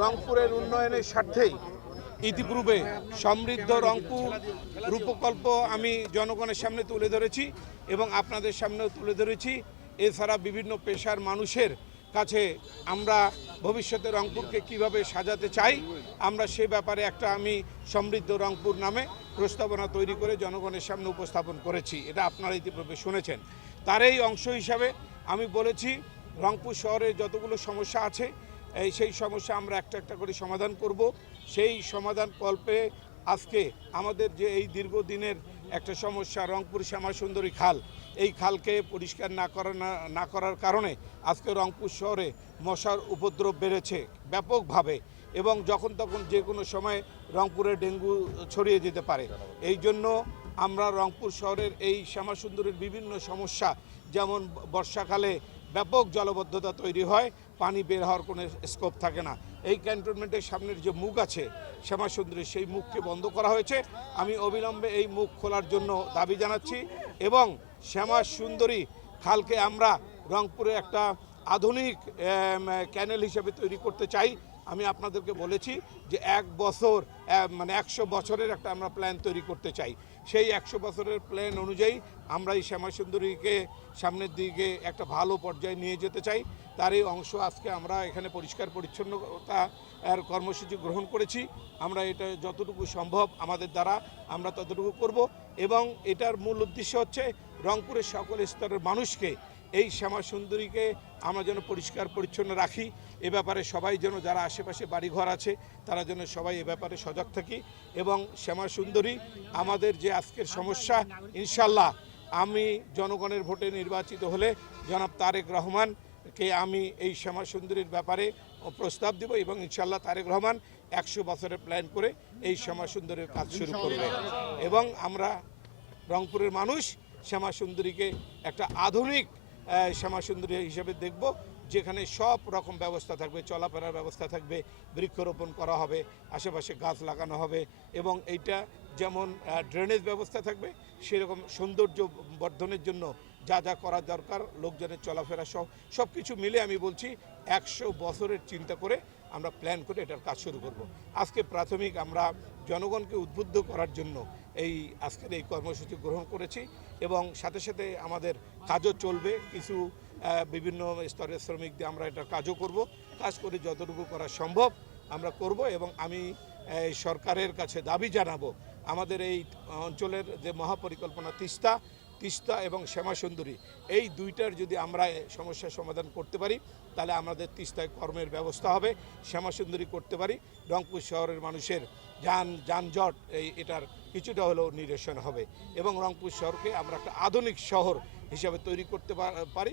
রংপুরের উন্নয়নের স্বার্থেই ইতিপূর্বে সমৃদ্ধ রংপুর রূপকল্প আমি জনগণের সামনে তুলে ধরেছি এবং আপনাদের সামনেও তুলে ধরেছি। এছাড়া বিভিন্ন পেশার মানুষের কাছে আমরা ভবিষ্যতে রংপুরকে কীভাবে সাজাতে চাই, আমরা সে ব্যাপারে একটা আমি সমৃদ্ধ রংপুর নামে প্রস্তাবনা তৈরি করে জনগণের সামনে উপস্থাপন করেছি, এটা আপনারা ইতিপূর্বে শুনেছেন। তার এই অংশ হিসাবে আমি বলেছি, রংপুর শহরে যতগুলো সমস্যা আছে এই সেই সমস্যা আমরা একটা একটা করে সমাধান করব। সেই সমাধান কল্পে আজকে আমাদের যে এই দীর্ঘদিনের একটা সমস্যা, রংপুর শ্যামা সুন্দরী খাল, এই খালকে পরিষ্কার না করা না- করার কারণে আজকে রংপুর শহরে মশার উপদ্রব বেড়েছে ব্যাপকভাবে এবং যখন তখন যে কোনো সময় রংপুরে ডেঙ্গু ছড়িয়ে যেতে পারে। এই জন্য আমরা রংপুর শহরের এই শ্যামা সুন্দরীর বিভিন্ন সমস্যা, যেমন বর্ষাকালে ব্যাপক জলবদ্ধতা তৈরি হয়, পানি বের হওয়ার কোনো স্কোপ থাকে না। এই ক্যান্টনমেন্টের সামনের যে মুখ আছে শ্যামাসুন্দরী সেই মুখকে বন্ধ করা হয়েছে। আমি অবিলম্বে এই মুখ খোলার জন্য দাবি জানাচ্ছি এবং শ্যামা সুন্দরী খালকে আমরা রংপুরে একটা আধুনিক ক্যানেল হিসেবে তৈরি করতে চাই। আমি আপনাদেরকে বলেছি যে এক বছর মানে একশো বছরের একটা আমরা প্ল্যান তৈরি করতে চাই। সেই একশো বছরের প্ল্যান অনুযায়ী আমরা এই শ্যামা সুন্দরীকে সামনের দিকে একটা ভালো পর্যায়ে নিয়ে যেতে চাই। তার এই অংশ আজকে আমরা এখানে পরিষ্কার পরিচ্ছন্নতা এর কর্মসূচি গ্রহণ করেছি। আমরা এটা যতটুকু সম্ভব আমাদের দ্বারা আমরা ততটুকু করব এবং এটার মূল উদ্দেশ্য হচ্ছে রংপুরের সকল স্তরের মানুষকে এই শ্যামা সুন্দরীকে আমরা যেন পরিষ্কার পরিচ্ছন্ন রাখি। এ ব্যাপারে সবাই যেন যারা আশেপাশে বাড়িঘর আছে তারা যেন সবাই এ ব্যাপারে সজাগ থাকি এবং শ্যামা সুন্দরী আমাদের যে আজকের সমস্যা ইনশাল্লাহ আমি জনগণের ভোটে নির্বাচিত হলে জনাব তারেক রহমানকে আমি এই শ্যামা সুন্দরীর ব্যাপারে প্রস্তাব দেব এবং ইনশাল্লাহ তারেক রহমান একশো বছরের প্ল্যান করে এই শ্যামা সুন্দরীর কাজ শুরু করবে। এবং আমরা রংপুরের মানুষ শ্যামা সুন্দরীকে একটা আধুনিক আহ, শ্যামা সুন্দরী হিসেবে দেখব যেখানে সব রকম ব্যবস্থা থাকবে চলাফেরার ব্যবস্থা থাকবে বৃক্ষরোপণ করা হবে আশেপাশে গাছ লাগানো হবে এবং এইটা যেমন ড্রেনেজ ব্যবস্থা থাকবে সেরকম সৌন্দর্য বর্ধনের জন্য যা যা করা দরকার, লোকজনের চলাফেরা সব সব কিছু মিলে আমি বলছি একশো বছরের চিন্তা করে আমরা প্ল্যান করে এটার কাজ শুরু করব। আজকে প্রাথমিক আমরা জনগণকে উদ্বুদ্ধ করার জন্য এই আজকের এই কর্মসূচি গ্রহণ করেছি এবং সাথে সাথে আমাদের কাজও চলবে। কিছু বিভিন্ন স্তরের শ্রমিক দিয়ে আমরা এটা কাজও করব। কাজ করে যতটুকু করা সম্ভব আমরা করব এবং আমি সরকারের কাছে দাবি জানাব। আমাদের এই অঞ্চলের যে মহাপরিকল্পনা তিস্তা তিস্তা এবং শ্যামা সুন্দরী এই দুইটার যদি আমরা সমস্যার সমাধান করতে পারি, তাহলে আমাদের তিস্তায় কর্মের ব্যবস্থা হবে শ্যামা সুন্দরী করতে পারি, রংপুর শহরের মানুষের যান, যানজট, এই এটার কিছুটা হলেও নিরসন হবে এবং রংপুর শহরকে আমরা একটা আধুনিক শহর হিসাবে তৈরি করতে পারি।